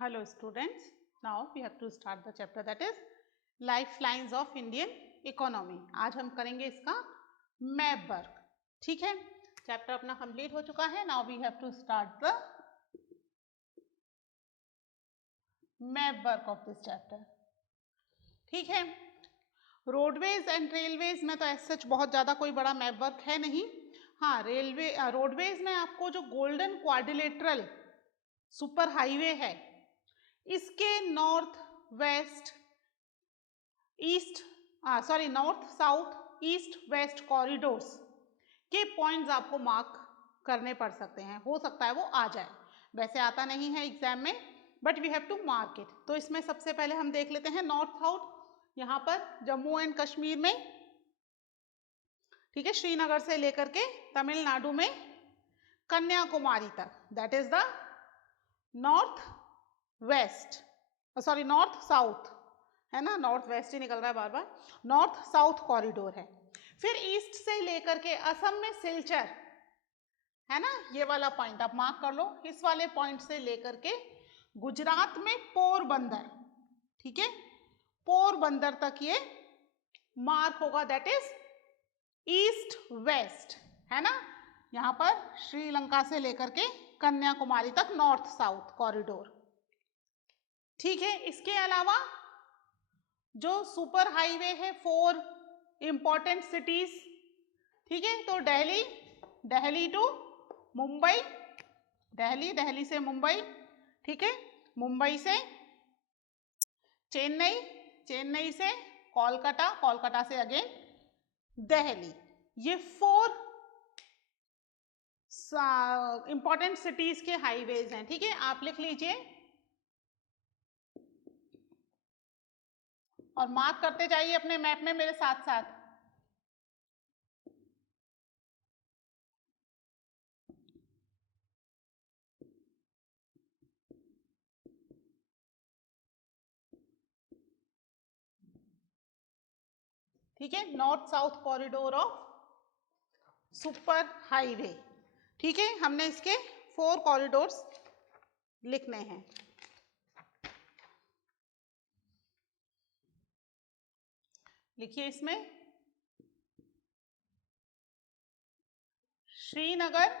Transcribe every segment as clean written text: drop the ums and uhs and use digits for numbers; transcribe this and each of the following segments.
Hello students, now we have to start the chapter that is Lifelines of Indian Economy. आज हम करेंगे इसका map work. ठीक है, चैप्टर अपना कंप्लीट हो चुका है. Now we have to start the map work of this chapter. ठीक है, रोडवेज एंड रेलवेज में तो ऐसा सच बहुत ज़्यादा कोई बड़ा मैप वर्क है नहीं. हाँ, रोडवेज में आपको जो गोल्डन क्वाड्रिलेटरल सुपर हाईवे है इसके north south east waste corridors के पॉइंट्स आपको मार्क करने पड़ सकते हैं. हो सकता है वो आ जाए, वैसे आता नहीं है एग्जाम में, but we have to mark it. तो इसमें सबसे पहले हम देख लेते हैं नॉर्थ साउथ. यहाँ पर जम्मू एंड कश्मीर में, ठीक है, श्रीनगर से लेकर के तमिलनाडु में कन्याकुमारी तक, that is the north south है ना, नॉर्थ वेस्ट ही निकल रहा है बार बार. नॉर्थ साउथ कॉरिडोर है. फिर ईस्ट से लेकर के असम में सिलचर है ना, ये वाला पॉइंट आप मार्क कर लो. इस वाले पॉइंट से लेकर के गुजरात में पोरबंदर, ठीक है, पोरबंदर तक ये मार्क होगा, दैट इज ईस्ट वेस्ट है ना. यहां पर श्रीलंका से लेकर के कन्याकुमारी तक नॉर्थ साउथ कॉरिडोर. ठीक है, इसके अलावा जो सुपर हाईवे है 4 इंपॉर्टेंट सिटीज, ठीक है, तो दिल्ली टू मुंबई, दिल्ली से मुंबई, ठीक है, मुंबई से चेन्नई से कोलकाता से अगेन दिल्ली. ये 4 इंपॉर्टेंट सिटीज के हाईवेज हैं. ठीक है, आप लिख लीजिए और मार्क करते जाइए अपने मैप में मेरे साथ साथ. ठीक है, north south corridor of super highway. ठीक है, हमने इसके 4 कॉरिडोर्स लिखने हैं. लिखिए इसमें श्रीनगर,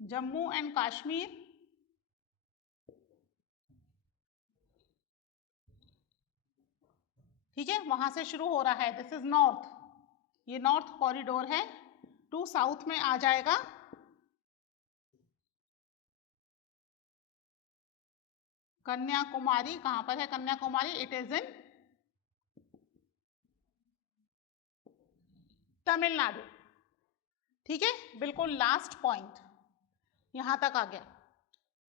जम्मू एंड कश्मीर, ठीक है, वहां से शुरू हो रहा है. दिस इज नॉर्थ, ये नॉर्थ कॉरिडोर है. टू साउथ में आ जाएगा कन्याकुमारी. कहां पर है कन्याकुमारी? इट इज इन तमिलनाडु. ठीक है, बिल्कुल लास्ट पॉइंट यहां तक आ गया.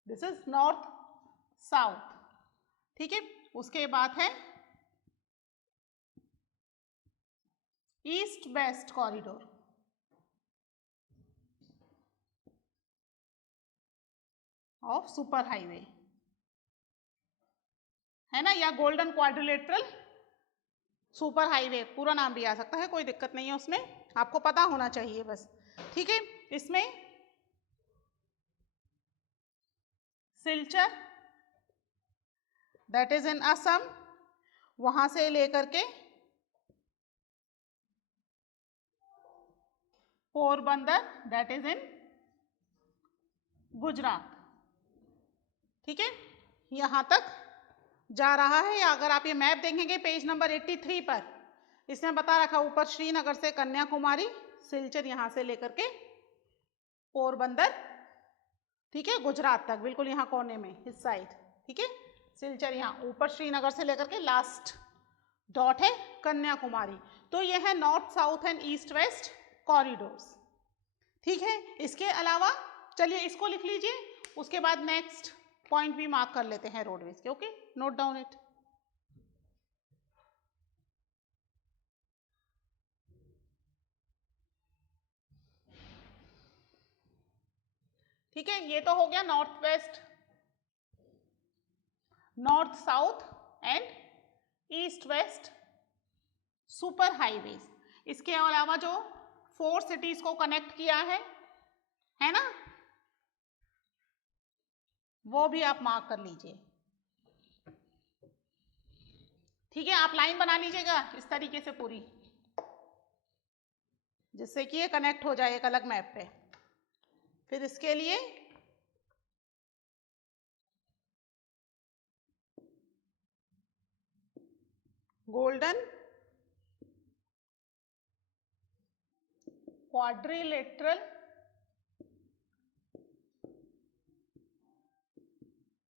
This is north south. ठीक है, उसके बाद है east west corridor of super highway है ना, या गोल्डन क्वाड्रिलेटरल सुपर हाईवे, पूरा नाम भी आ सकता है, कोई दिक्कत नहीं है उसमें, आपको पता होना चाहिए बस. ठीक है, इसमें सिलचर, दैट इज इन असम, वहां से लेकर के पोरबंदर, दैट इज इन गुजरात. ठीक है, यहां तक जा रहा है. या अगर आप ये मैप देखेंगे पेज नंबर 83 पर, इसमें बता रखा ऊपर श्रीनगर से कन्याकुमारी, सिलचर यहां से लेकर के पोरबंदर, ठीक है, गुजरात तक, बिल्कुल यहाँ कोने में इस साइड. ठीक है, सिलचर यहाँ ऊपर, श्रीनगर से लेकर के लास्ट डॉट है कन्याकुमारी. तो ये है north south and east west corridors. ठीक है, इसके अलावा चलिए इसको लिख लीजिए, उसके बाद नेक्स्ट पॉइंट भी मार्क कर लेते हैं रोडवेज के. Okay, note down it. ठीक है, ये तो हो गया north west, north south and east west super highways. इसके अलावा जो 4 सिटीज को कनेक्ट किया है ना, वो भी आप मार्क कर लीजिए। ठीक है, आप लाइन बना लीजिएगा इस तरीके से पूरी, जिससे कि ये कनेक्ट हो जाए एक अलग मैप पे। फिर इसके लिए golden quadrilateral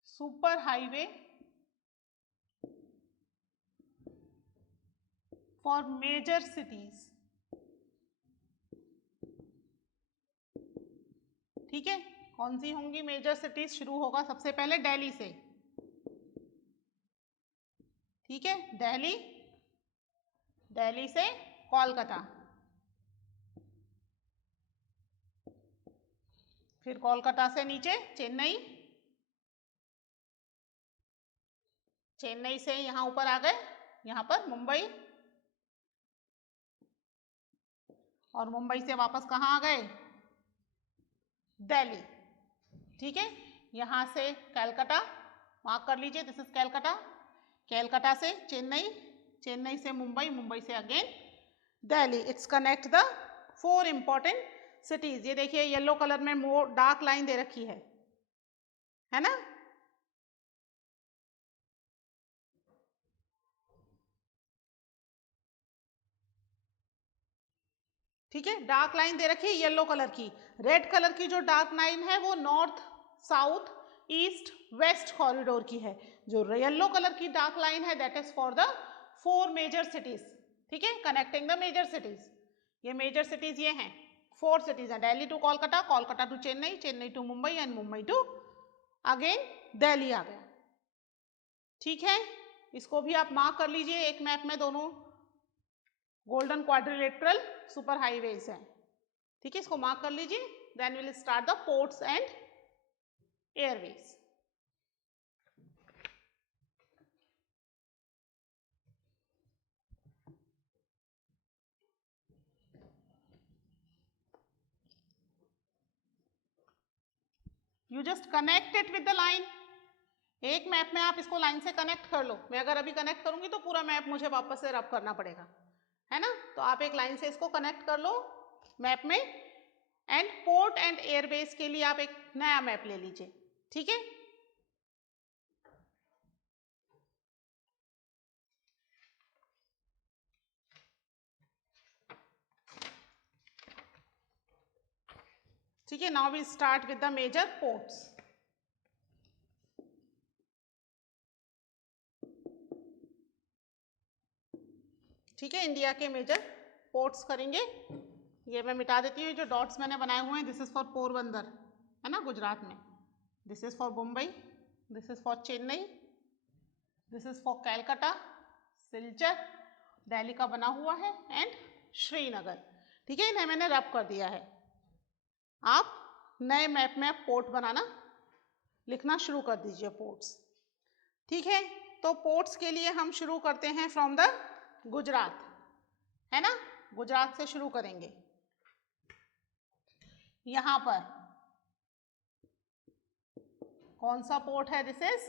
super highway for major cities. ठीक है, कौन सी होंगी मेजर सिटीज? शुरू होगा सबसे पहले दिल्ली से। ठीक है, दिल्ली, दिल्ली से कोलकाता, फिर कोलकाता से नीचे चेन्नई, चेन्नई से यहाँ ऊपर आ गए, यहाँ पर मुंबई, और मुंबई से वापस कहाँ आ गए? दिल्ली। ठीक है, यहाँ से कलकत्ता, मार्क कर लीजिए, दिस इज कलकत्ता। कलकत्ता से चेन्नई, चेन्नई से मुंबई, मुंबई से again Delhi. It's connect the 4 important cities. ये देखिए येलो कलर में मोर डार्क लाइन दे रखी है ना? ठीक है, डार्क लाइन दे रखी है येलो कलर की। रेड कलर की जो डार्क लाइन है वो north south east west corridor की है। जो येलो कलर की डार्क लाइन है that is for the 4 major cities. ठीक है, कनेक्टिंग द मेजर सिटीज। ये मेजर सिटीज ये हैं, 4 सिटीज हैं, Delhi to Kolkata, Kolkata to Chennai, Chennai to Mumbai and Mumbai to again Delhi आ गया। ठीक है, इसको भी आप मार्क कर लीजिए एक मैप में, दोनों गोल्डन क्वाड्रिलेटरल सुपर हाईवेज हैं। ठीक है, इसको मार्क कर लीजिए। Then will start the ports and airways. You just connect it with the line. एक मैप में आप इसको लाइन से कनेक्ट कर लो। मैं अगर अभी कनेक्ट करूंगी तो पूरा मैप मुझे वापस से रब करना पड़ेगा, है ना? तो आप एक लाइन से इसको कनेक्ट कर लो मैप में। एंड पोर्ट एंड एयरबेस के लिए आप एक नया मैप ले लीजिए। ठीक है, ठीक है। Now we start with the major ports. ठीक है, इंडिया के मेजर पोर्ट्स करेंगे। ये मैं मिटा देती हूँ, जो डॉट्स मैंने बनाए हुए हैं, दिस इज फॉर पोरबंदर, है ना, गुजरात में। This is for Mumbai, this is for Chennai, this is for Calcutta, Silchar Delhi का बना हुआ है, एंड श्रीनगर। ठीक है, इन्हें मैंने रब कर दिया है। आप नए मैप में पोर्ट बनाना, लिखना शुरू कर दीजिए पोर्ट्स। ठीक है, तो पोर्ट्स के लिए हम शुरू करते हैं फ्रॉम द गुजरात, है ना? गुजरात से शुरू करेंगे। यहां पर कौन सा पोर्ट है? दिस इज,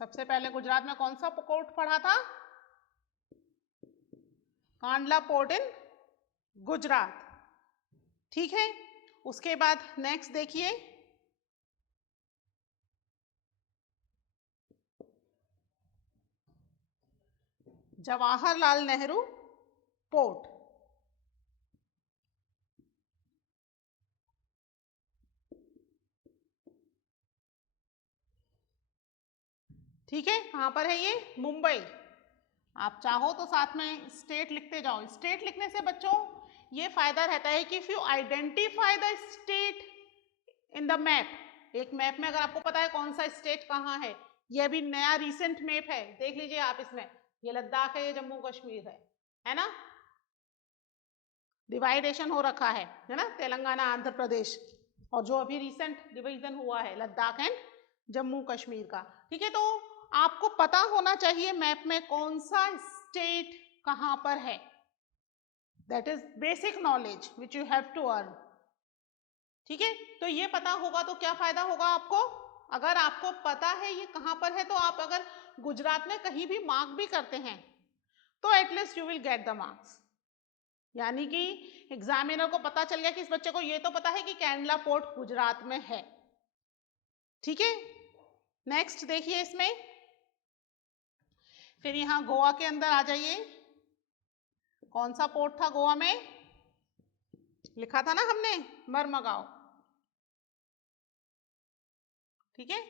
सबसे पहले गुजरात में कौन सा पोर्ट पढ़ा था? Kandla port in Gujarat. ठीक है, उसके बाद नेक्स्ट देखिए, जवाहरलाल नेहरू पोर्ट। ठीक है, कहां पर है ये? मुंबई। आप चाहो तो साथ में स्टेट लिखते जाओ। स्टेट लिखने से बच्चों ये फायदा रहता है कि if you identify the state in the map, एक मैप में अगर आपको पता है कौन सा स्टेट कहाँ है, ये अभी नया रिसेंट मैप है, देख लीजिए आप इसमें, ये लद्दाख है, ये जम्मू कश्मीर है ना? डिवाइडेशन हो रखा है ना, तेलंगाना आंध्र प्रदेश, और जो अभी रिसेंट डिवीजन हुआ है लद्दाख एंड जम्मू कश्मीर का। ठीक है, तो आपको पता होना चाहिए मैप में कौन सा स्टेट कहां पर है। That is basic knowledge which you have to earn. ठीक है, तो ये पता होगा तो क्या फायदा होगा आपको, अगर आपको पता है ये कहाँ पर है, तो आप अगर गुजरात में कहीं भी मार्क भी करते हैं तो at least you will get the marks. यानी कि एग्जामिनर को पता चल गया कि इस बच्चे को ये तो पता है कि कैंडला पोर्ट गुजरात में है। ठीक है, नेक्स्ट देखिए इसमें, फिर यहां गोवा के अंदर आ जाइए। कौन सा पोर्ट था गोवा में, लिखा था ना हमने, मरमगांव। ठीक है,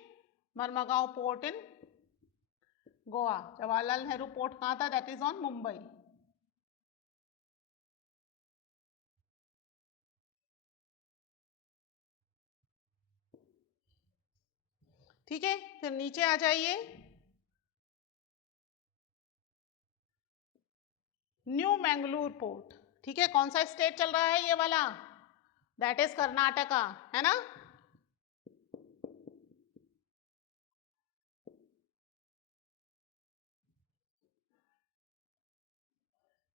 Marmagao port in Goa. Jawaharlal Nehru port कहाँ था, दैट इज ऑन मुंबई। ठीक है, फिर नीचे आ जाइए, न्यू मैंगलोर पोर्ट। ठीक है, कौन सा स्टेट चल रहा है ये वाला, दैट इज कर्नाटका, है ना।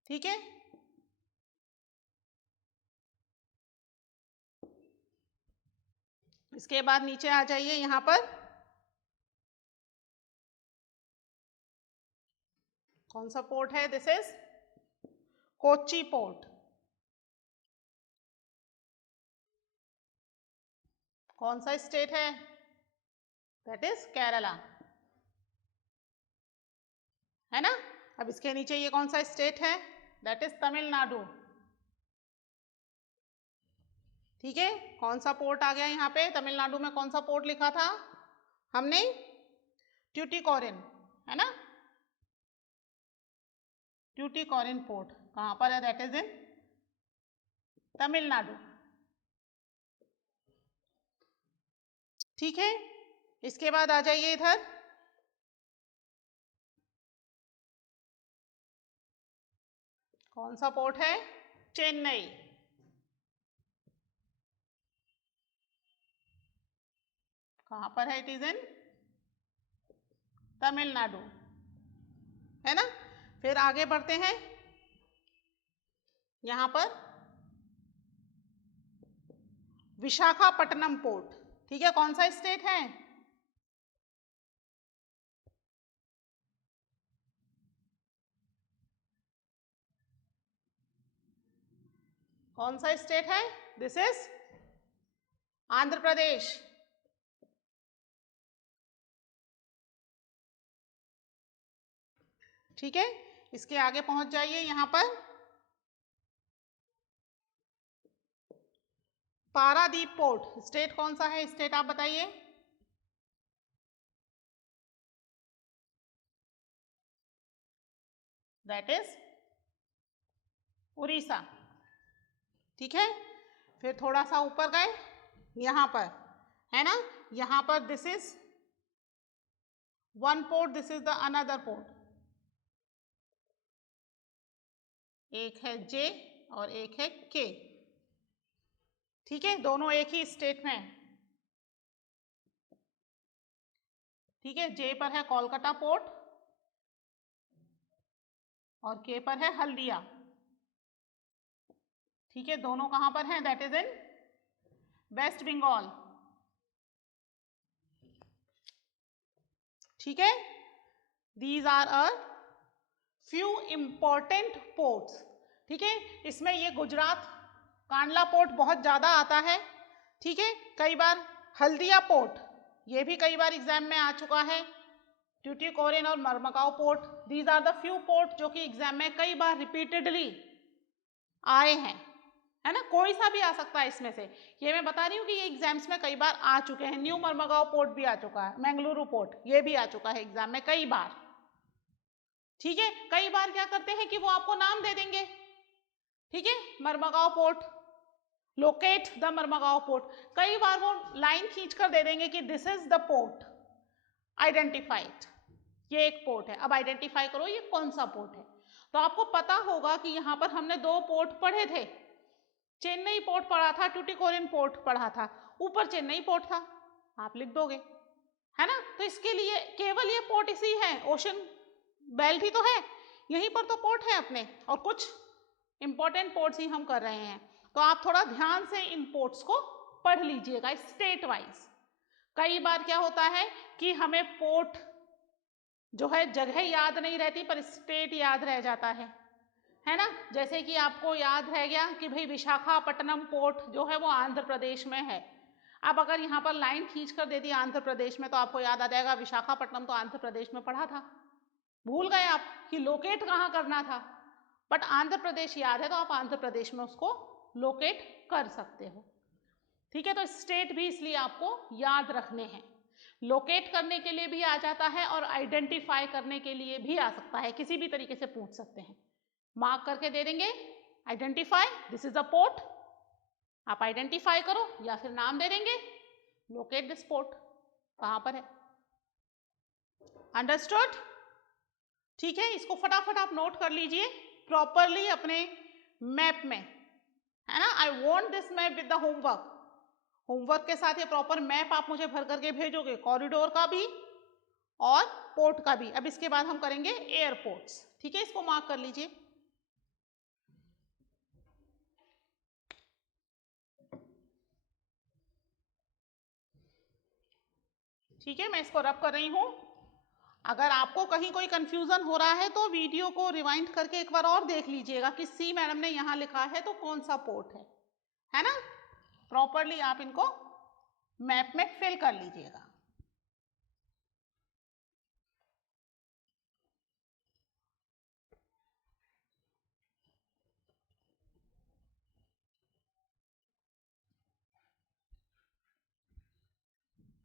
ठीक है, इसके बाद नीचे आ जाइए, यहां पर कौन सा पोर्ट है, दिस इज कोच्चि पोर्ट। कौन सा स्टेट है, दैट इज केरला, है ना। अब इसके नीचे ये कौन सा स्टेट है, दैट इज तमिलनाडु। ठीक है, कौन सा पोर्ट आ गया यहाँ पे, तमिलनाडु में कौन सा पोर्ट लिखा था हमने, ट्यूटिकोरिन, है ना। ट्यूटिकोरिन पोर्ट कहाँ पर है, दैट इज इन तमिलनाडु। ठीक है, इसके बाद आ जाइए इधर, कौन सा पोर्ट है, चेन्नई। कहाँ पर है, इट इज इन तमिलनाडु, है ना। फिर आगे बढ़ते हैं, यहां पर विशाखापट्टनम पोर्ट। ठीक है, कौन सा स्टेट है, कौन सा स्टेट है, दिस इज आंध्र प्रदेश। ठीक है, इसके आगे पहुंच जाइए, यहां पर पारादीप पोर्ट, स्टेट कौन सा है, स्टेट आप बताइए, दैट इज उड़ीसा। ठीक है, फिर थोड़ा सा ऊपर गए, यहां पर है ना, यहां पर this is one port, this is the another port, एक है जे और एक है के। ठीक है, दोनों एक ही स्टेट में। ठीक है, जे पर है कोलकाता पोर्ट और के पर है हल्दिया। ठीक है, दोनों कहां पर हैं, that is in West Bengal. ठीक है, these are a few important ports. ठीक है, इसमें ये गुजरात कांडला पोर्ट बहुत ज्यादा आता है। ठीक है, कई बार हल्दिया पोर्ट, ये भी कई बार एग्जाम में आ चुका है। ट्यूटिकोरिन और Marmagao port, these are the few port जो कि एग्जाम में कई बार रिपीटेडली आए हैं, है ना। कोई सा भी आ सकता है इसमें से, ये मैं बता रही हूँ कि ये एग्जाम्स में कई बार आ चुके हैं। न्यू मरमगांव पोर्ट भी आ चुका है, मैंगलुरु पोर्ट ये भी आ चुका है एग्जाम में कई बार। ठीक है, कई बार क्या करते हैं कि वो आपको नाम दे देंगे। ठीक है, Marmagao port, locate the मरमगांव port, कई बार वो लाइन खींच कर दे देंगे कि this is the port identified, ये एक पोर्ट है, अब आइडेंटिफाई करो ये कौन सा पोर्ट है। तो आपको पता होगा कि यहां पर हमने दो पोर्ट पढ़े थे, चेन्नई पोर्ट पढ़ा था, ट्यूटिकोरिन पोर्ट पढ़ा था, ऊपर चेन्नई पोर्ट था, आप लिख दोगे, है ना। तो इसके लिए केवल ये पोर्ट इसी है, ओशन बेल्ट ही तो है, यहीं पर तो पोर्ट है अपने, और कुछ इंपॉर्टेंट पोर्ट्स ही हम कर रहे हैं। तो आप थोड़ा ध्यान से इन पोर्ट्स को पढ़ लीजिएगा स्टेट वाइज। कई बार क्या होता है कि हमें पोर्ट जो है जगह याद नहीं रहती पर स्टेट याद रह जाता है ना। जैसे कि आपको याद रह गया कि भाई विशाखापट्टनम पोर्ट जो है वो आंध्र प्रदेश में है। अब अगर यहाँ पर लाइन खींच कर दे दी आंध्र प्रदेश में, तो आपको याद आ जाएगा विशाखापट्टनम तो आंध्र प्रदेश में पढ़ा था। भूल गए आप कि लोकेट कहाँ करना था, बट आंध्र प्रदेश याद है तो आप आंध्र प्रदेश में उसको लोकेट कर सकते हो। ठीक है, तो स्टेट भी इसलिए आपको याद रखने हैं। लोकेट करने के लिए भी आ जाता है और आइडेंटिफाई करने के लिए भी आ सकता है, किसी भी तरीके से पूछ सकते हैं। मार्क करके दे देंगे identify, this is a port, आप आइडेंटिफाई करो, या फिर नाम दे देंगे लोकेट दिस पोर्ट, कहां पर है। अंडरस्टूड? ठीक है, इसको फटाफट आप नोट कर लीजिए प्रॉपरली अपने मैप में, है ना। I want this map with the homework. Homework के साथ ये प्रॉपर मैप आप मुझे भर करके भेजोगे, कॉरिडोर का भी और पोर्ट का भी। अब इसके बाद हम करेंगे एयरपोर्ट्स। ठीक है, इसको मार्क कर लीजिए। ठीक है, मैं इसको रब कर रही हूं। अगर आपको कहीं कोई कंफ्यूजन हो रहा है तो वीडियो को रिवाइंड करके एक बार और देख लीजिएगा कि सी मैडम ने यहां लिखा है तो कौन सा पोर्ट है ना। प्रॉपरली आप इनको मैप में फिल कर लीजिएगा।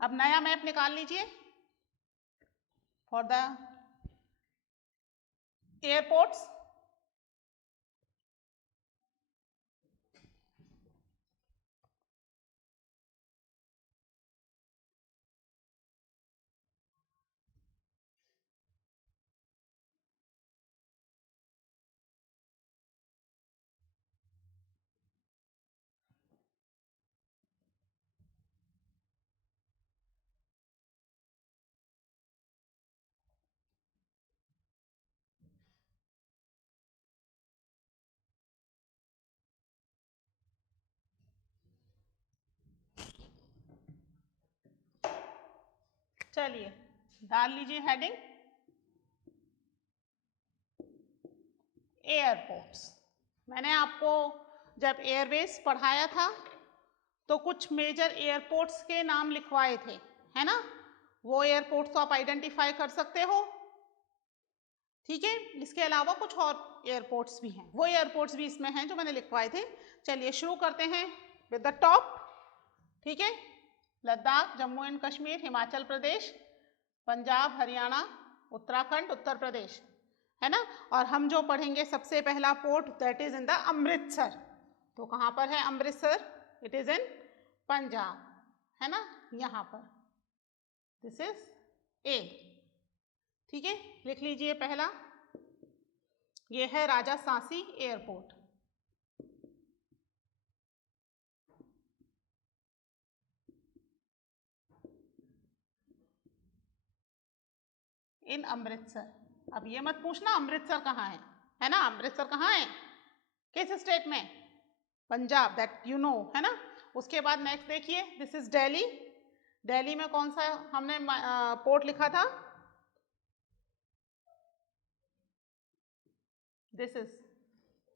अब नया मैप निकाल लीजिए फॉर द एयरपोर्ट्स। चलिए डाल लीजिए हेडिंग एयरपोर्ट्स। मैंने आपको जब एयरवेज पढ़ाया था तो कुछ मेजर एयरपोर्ट्स के नाम लिखवाए थे, है ना। वो एयरपोर्ट्स तो आप आइडेंटिफाई कर सकते हो। ठीक है, इसके अलावा कुछ और एयरपोर्ट्स भी हैं, वो एयरपोर्ट्स भी इसमें हैं जो मैंने लिखवाए थे। चलिए शुरू करते हैं विद द टॉप। ठीक है, लद्दाख, जम्मू एंड कश्मीर, हिमाचल प्रदेश, पंजाब, हरियाणा, उत्तराखंड, उत्तर प्रदेश, है ना। और हम जो पढ़ेंगे सबसे पहला port that is in the Amritsar. तो कहाँ पर है अमृतसर? इट इज इन पंजाब, है ना, यहाँ पर। This is a. ठीक है, लिख लीजिए पहला, ये है राजा सांसी एयरपोर्ट। इन अमृतसर। अब ये मत पूछना अमृतसर कहाँ है ना। अमृतसर कहाँ है, किस स्टेट में? पंजाब, दैट यू नो, है ना। उसके बाद नेक्स्ट देखिए, दिस इज दिल्ली। दिल्ली में कौन सा हमने पोर्ट लिखा था? दिस इज,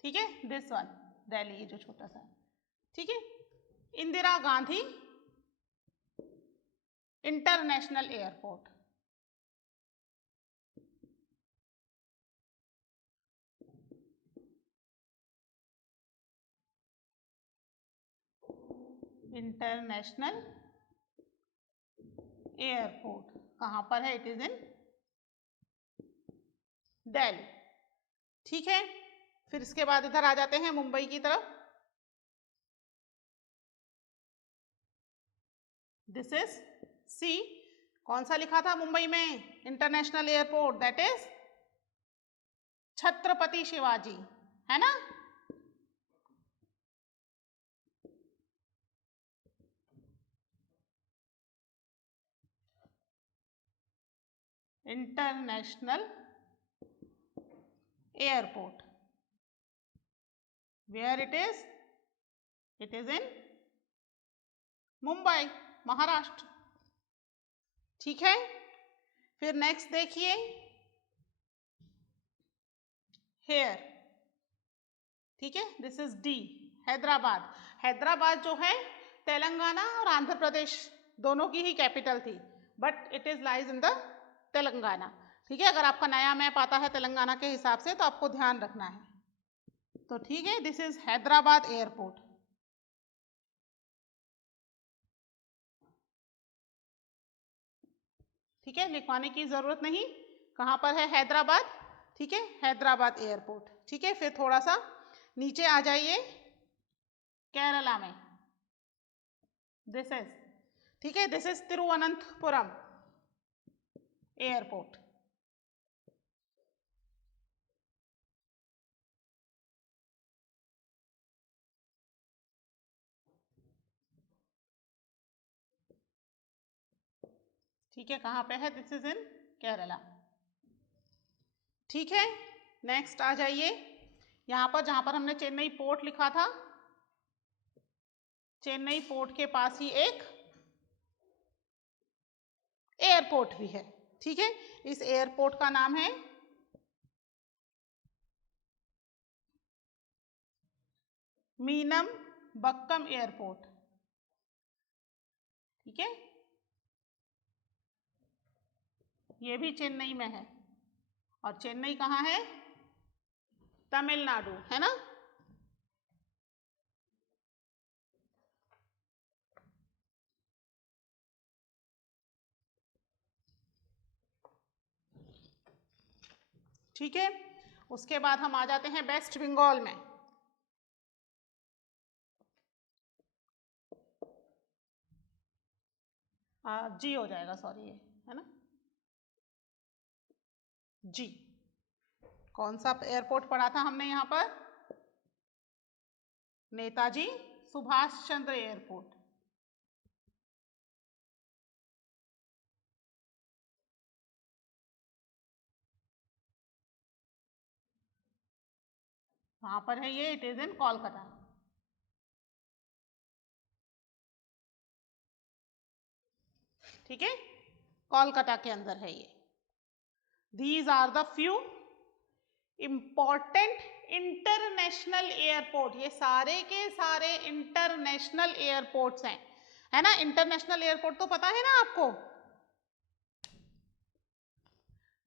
ठीक है, दिस वन दिल्ली, ये जो छोटा सा, ठीक है। Indira Gandhi international airport. International airport कहाँ पर है? इट इज इन दिल्ली। ठीक है, फिर इसके बाद इधर आ जाते हैं मुंबई की तरफ। This is C. कौन सा लिखा था मुंबई में international airport? That is Chhatrapati Shivaji, है ना। International airport, where it is? It is in Mumbai, Maharashtra. ठीक है, फिर नेक्स्ट देखिए, हेयर। ठीक है, this is D, Hyderabad. Hyderabad जो है तेलंगाना और आंध्र प्रदेश दोनों की ही कैपिटल थी, but it is lies in the Telangana. ठीक है, अगर आपका नया मैप आता है तेलंगाना के हिसाब से तो आपको ध्यान रखना है। तो ठीक है, दिस इज हैदराबाद एयरपोर्ट। ठीक है, लिखवाने की जरूरत नहीं, कहाँ पर है, हैदराबाद। ठीक है, हैदराबाद एयरपोर्ट। ठीक है, फिर थोड़ा सा नीचे आ जाइए, केरला में दिस इज, ठीक है, दिस इज तिरुवनंतपुरम एयरपोर्ट। ठीक है, कहाँ पे है, दिस इज इन केरला। ठीक है, नेक्स्ट आ जाइए, यहाँ पर जहाँ पर हमने चेन्नई पोर्ट लिखा था, चेन्नई पोर्ट के पास ही एक एयरपोर्ट भी है। ठीक है, इस एयरपोर्ट का नाम है मीनम बक्कम एयरपोर्ट। ठीक है, ये भी चेन्नई में है, और चेन्नई कहाँ है, तमिलनाडु, है ना। ठीक है, उसके बाद हम आ जाते हैं वेस्ट बंगाल में। जी हो जाएगा, सॉरी, ये है ना, जी। कौन सा एयरपोर्ट पढ़ा था हमने यहाँ पर, नेताजी सुभाष चंद्र एयरपोर्ट। वहां पर है ये, इट इज इन कोलकाता। ठीक है, कोलकाता के अंदर है ये। These are the few important international airport, ये सारे के सारे इंटरनेशनल एयरपोर्ट्स हैं, है ना। इंटरनेशनल एयरपोर्ट तो पता है ना आपको,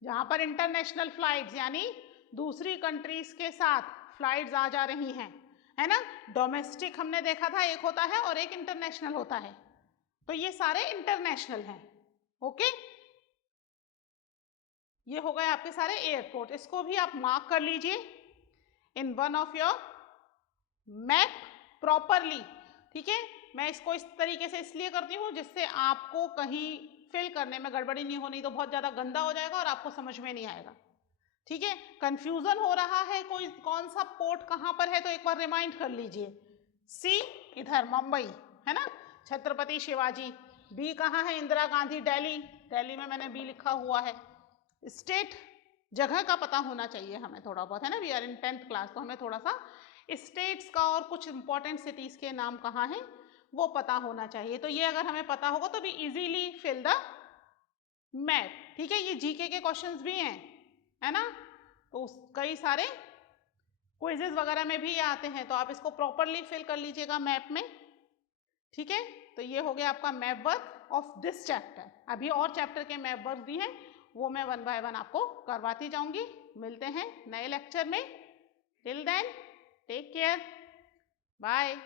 जहां पर इंटरनेशनल फ्लाइट्स यानी दूसरी कंट्रीज के साथ फ्लाइट्स आ जा रही हैं, है ना। डोमेस्टिक हमने देखा था एक होता है और एक इंटरनेशनल होता है, तो ये सारे इंटरनेशनल हैं। ओके, ये हो गए आपके सारे एयरपोर्ट, इसको भी आप मार्क कर लीजिए in one of your map properly. ठीक है, मैं इसको इस तरीके से इसलिए करती हूँ जिससे आपको कहीं फिल करने में गड़बड़ी नहीं होनी, तो बहुत ज्यादा गंदा हो जाएगा और आपको समझ में नहीं आएगा। ठीक है, कंफ्यूजन हो रहा है कोई कौन सा पोर्ट कहाँ पर है, तो एक बार रिमाइंड कर लीजिए। सी इधर मुंबई, है ना, छत्रपति शिवाजी। बी कहाँ है, इंदिरा गांधी, दिल्ली, दिल्ली में मैंने बी लिखा हुआ है। स्टेट जगह का पता होना चाहिए हमें थोड़ा बहुत, है ना, we are in 10th class, तो हमें थोड़ा सा स्टेट्स का और कुछ इंपॉर्टेंट सिटीज के नाम कहाँ हैं वो पता होना चाहिए। तो ये अगर हमें पता होगा तो we easily fill the map. ठीक है, ये जीके के क्वेश्चंस भी हैं, है ना, तो कई सारे क्विजेज वगैरह में भी आते हैं, तो आप इसको प्रॉपरली फिल कर लीजिएगा मैप में। ठीक है, तो ये हो गया आपका map work of this chapter. अभी और चैप्टर के मैप वर्क भी हैं, वो मैं 1 बाय 1 आपको करवाती जाऊंगी। मिलते हैं नए लेक्चर में, till then take care, bye.